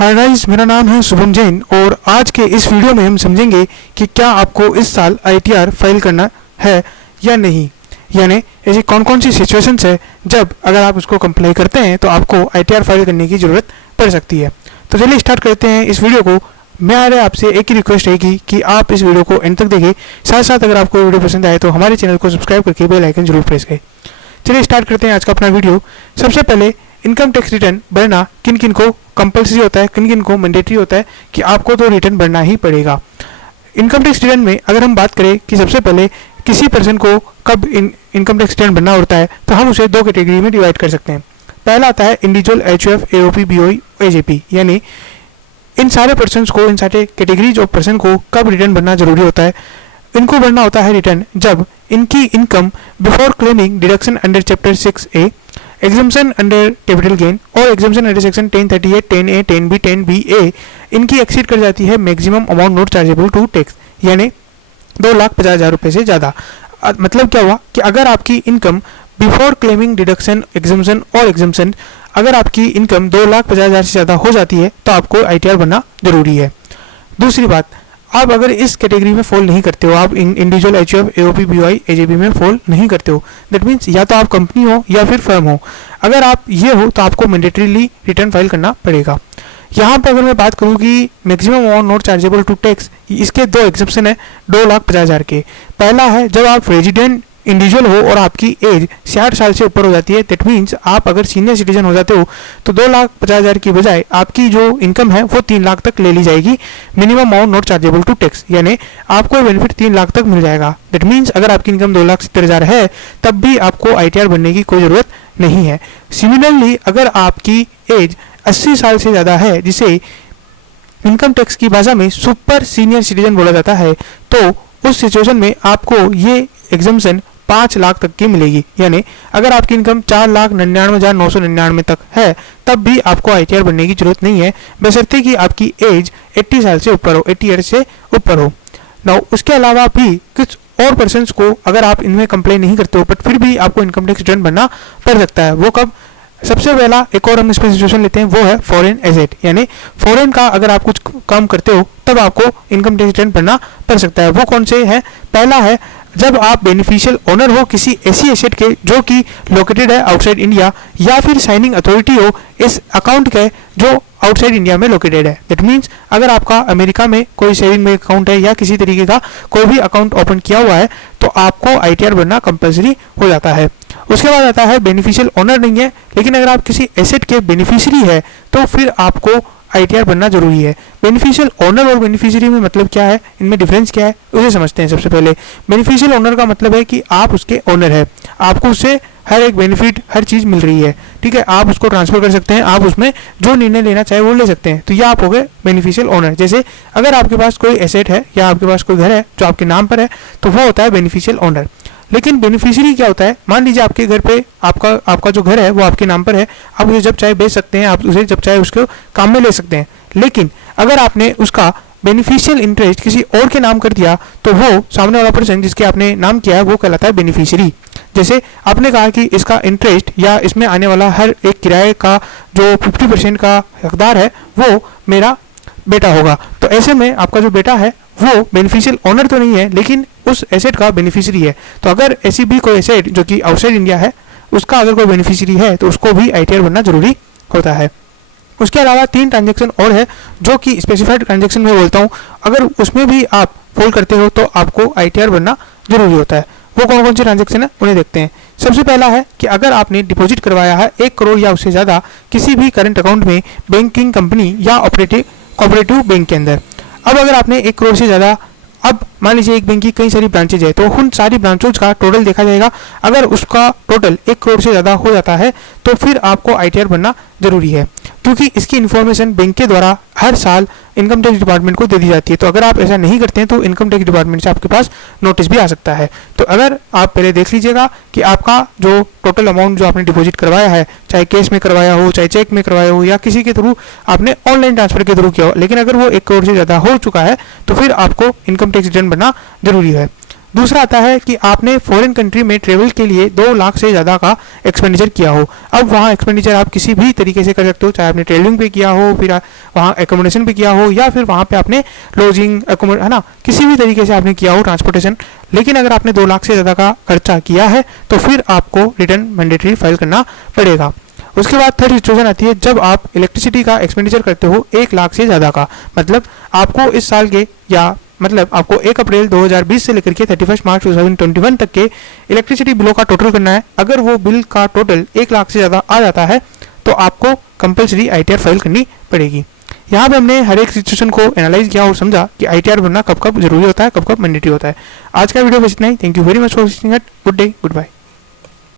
Hi guys, मेरा नाम है शुभम जैन और आज के इस वीडियो में हम समझेंगे कि क्या आपको इस साल आईटीआर फाइल करना है या नहीं। यानी ऐसी कौन कौन सी सिचुएशंस है जब अगर आप उसको कंप्लाई करते हैं तो आपको आईटीआर फाइल करने की ज़रूरत पड़ सकती है। तो चलिए स्टार्ट करते हैं इस वीडियो को। मेरे आपसे एक ही रिक्वेस्ट रहेगी कि आप इस वीडियो को एंड तक देखें, साथ साथ अगर आपको वीडियो पसंद आए तो हमारे चैनल को सब्सक्राइब करके बेल आइकन जरूर प्रेस करें। चलिए स्टार्ट करते हैं आज का अपना वीडियो। सबसे पहले इनकम टैक्स रिटर्न भरना किन किन को कंपल्सरी होता है, किन किन को मैंडेटरी होता है कि आपको तो रिटर्न भरना ही पड़ेगा। इनकम टैक्स रिटर्न में अगर हम बात करें कि सबसे पहले किसी पर्सन को कब इनकम टैक्स रिटर्न भरना होता है तो हम उसे दो कैटेगरी में डिवाइड कर सकते हैं। पहला आता है individual HUF, AOP, BOE, AJP. यानी इन सारे पर्सनस को, इन सारे कैटेगरीज ऑफ पर्सन को कब रिटर्न भरना जरूरी होता है। इनको भरना होता है रिटर्न जब इनकी income before claiming deduction under chapter 6A, exemption under capital gain और exemption under section 1038, 10A, 10B, 10BA इनकी एक्सीड कर जाती है maximum amount not chargeable to tax, यानी 2,50,000 रुपये से ज़्यादा। मतलब क्या हुआ कि अगर आपकी income before claiming deduction, exemption और एग्जम्पशन अगर आपकी इनकम 2,50,000 से ज़्यादा हो जाती है तो आपको आईटीआर भरना जरूरी है। दूसरी बात, आप अगर इस कैटेगरी में फॉल नहीं करते हो, आप individual HUF, AOP, BOI, AJP में फॉल नहीं करते हो, दैट मीन्स या तो आप कंपनी हो या फिर फर्म हो। अगर आप ये हो तो आपको मैंडेटरीली रिटर्न फाइल करना पड़ेगा। यहाँ पर अगर मैं बात करूँ कि maximum amount not chargeable to tax, इसके दो एग्जेप्शन है 2,50,000 के। पहला है जब आप रेजिडेंट इंडिविजुअल हो और आपकी एज 60 साल से ऊपर हो जाती है, दैट मीन्स आप अगर सीनियर सिटीजन हो जाते हो तो 2,50,000 की बजाय आपकी जो इनकम है वो 3 लाख तक ले ली जाएगी, minimum amount not chargeable to tax, यानी आपको बेनिफिट 3 लाख तक मिल जाएगा। दैट मीन्स अगर आपकी इनकम 2,70,000 है तब भी आपको आईटीआर भरने की कोई ज़रूरत नहीं है। सिमिलरली अगर आपकी एज 80 साल से ज़्यादा है, जिसे इनकम टैक्स की भाषा में सुपर सीनियर सिटीजन बोला जाता है, तो उस सिचुएशन में आपको ये एग्जम्पशन 5 लाख तक की मिलेगी। यानी अगर आपकी इनकम 4,99,999 तक है तब भी आपको आईटीआर भरने की जरूरत नहीं है, बशर्ते कि आपकी एज 80 साल से ऊपर हो, 80 ईयर से ऊपर हो। नाउ उसके अलावा भी कुछ और पर्सन्स को अगर आप इनमें कंप्लेन नहीं करते हो बट फिर भी आपको इनकम टैक्स रिटर्न भरना पड़ सकता है। वो कब? सबसे पहला एक और हम इसमें सिचुएशन लेते हैं, वो है फॉरेन एसेट। यानी फॉरेन का अगर आप कुछ काम करते हो तब आपको इनकम टैक्स रिटर्न भरना पड़ सकता है। वो कौन से हैं? पहला है जब आप बेनिफिशियल ओनर हो किसी ऐसी एसेट के जो कि लोकेटेड है आउटसाइड इंडिया, या फिर साइनिंग अथॉरिटी हो इस अकाउंट के जो आउटसाइड इंडिया में लोकेटेड है। दैट मीन्स अगर आपका अमेरिका में कोई सेविंग में अकाउंट है या किसी तरीके का कोई भी अकाउंट ओपन किया हुआ है तो आपको आईटीआर भरना कंपल्सरी हो जाता है। उसके बाद आता है बेनिफिशियल ओनर नहीं है लेकिन अगर आप किसी एसेट के बेनिफिशियरी है तो फिर आपको आईटीआर भरना जरूरी है। बेनिफिशियल ओनर और बेनिफिशियरी में मतलब क्या है, इनमें डिफरेंस क्या है, उसे समझते हैं। सबसे पहले बेनिफिशियल ओनर का मतलब है कि आप उसके ओनर है, आपको उससे हर एक बेनिफिट, हर चीज़ मिल रही है, ठीक है। आप उसको ट्रांसफर कर सकते हैं, आप उसमें जो निर्णय लेना चाहे वो ले सकते हैं, तो ये आप हो गए बेनिफिशियल ओनर। जैसे अगर आपके पास कोई एसेट है या आपके पास कोई घर है जो आपके नाम पर है तो वो होता है बेनिफिशियल ओनर। लेकिन बेनिफिशियरी क्या होता है? मान लीजिए आपके घर पे आपका जो घर है वो आपके नाम पर है, आप उसे जब चाहे बेच सकते हैं, आप उसे जब चाहे उसको काम में ले सकते हैं। लेकिन अगर आपने उसका बेनिफिशियल इंटरेस्ट किसी और के नाम कर दिया तो वो सामने वाला पर्सन जिसके आपने नाम किया है वो कहलाता है बेनिफिशियरी। जैसे आपने कहा कि इसका इंटरेस्ट या इसमें आने वाला हर एक किराए का जो 50% का हकदार है वो मेरा बेटा होगा, तो ऐसे में आपका जो बेटा है वो बेनिफिशियल ओनर तो नहीं है लेकिन उस एसेट का बेनिफिशियरी है। तो अगर ऐसी भी कोई एसेट जो कि आउटसाइड इंडिया है उसका अगर कोई बेनिफिशियरी है तो उसको भी आईटीआर भरना जरूरी होता है। उसके अलावा 3 ट्रांजेक्शन और है जो कि स्पेसिफाइड ट्रांजेक्शन में बोलता हूँ, अगर उसमें भी आप फॉल करते हो तो आपको आईटीआर भरना जरूरी होता है। वो कौन कौन से ट्रांजेक्शन है उन्हें देखते हैं। सबसे पहला है कि अगर आपने डिपॉजिट करवाया है 1 करोड़ या उससे ज़्यादा किसी भी करंट अकाउंट में बैंकिंग कंपनी या ऑपरेटिव बैंक के अंदर। अब अगर आपने 1 करोड़ से ज़्यादा, अब मान लीजिए एक बैंक की कई सारी ब्रांचेज है तो उन सारी ब्रांचों का टोटल देखा जाएगा। अगर उसका टोटल 1 करोड़ से ज़्यादा हो जाता है तो फिर आपको आईटीआर भरना जरूरी है, क्योंकि इसकी इन्फॉर्मेशन बैंक के द्वारा हर साल इनकम टैक्स डिपार्टमेंट को दे दी जाती है। तो अगर आप ऐसा नहीं करते हैं तो इनकम टैक्स डिपार्टमेंट से आपके पास नोटिस भी आ सकता है। तो अगर आप पहले देख लीजिएगा कि आपका जो टोटल अमाउंट जो आपने डिपॉजिट करवाया है, चाहे कैश में करवाया हो, चाहे चेक में करवाया हो या किसी के थ्रू आपने ऑनलाइन ट्रांसफर के थ्रू किया हो, लेकिन अगर वो 1 करोड़ से ज़्यादा हो चुका है तो फिर आपको इनकम टैक्स रिटर्न भरना जरूरी है। दूसरा आता है कि आपने फॉरेन कंट्री में ट्रेवल के लिए 2 लाख से ज़्यादा का एक्सपेंडिचर किया हो। अब वहाँ एक्सपेंडिचर आप किसी भी तरीके से कर सकते हो, चाहे आपने ट्रेवलिंग पे किया हो, फिर वहाँ एकोमोडेशन पे किया हो, या फिर वहाँ पे आपने लॉजिंग है ना, किसी भी तरीके से आपने किया हो ट्रांसपोर्टेशन। लेकिन अगर आपने 2 लाख से ज़्यादा का खर्चा किया है तो फिर आपको रिटर्न मैंडेटरी फाइल करना पड़ेगा। उसके बाद थर्ड सिचुएशन आती है जब आप इलेक्ट्रिसिटी का एक्सपेंडिचर करते हो 1 लाख से ज़्यादा का। मतलब आपको इस साल के आपको 1 अप्रैल 2020 से लेकर के 31 मार्च 2021 तक के इलेक्ट्रिसिटी बिलों का टोटल करना है। अगर वो बिल का टोटल 1 लाख से ज़्यादा आ जाता है तो आपको कंपलसरी ITR फाइल करनी पड़ेगी। यहाँ पे हमने हर एक सिचुएशन को एनालाइज किया और समझा कि ITR भरना कब कब जरूरी होता है, कब कब मैंडेटरी होता है। आज का वीडियो बस इतना ही। Thank you very much for watching it. Good day, good bye.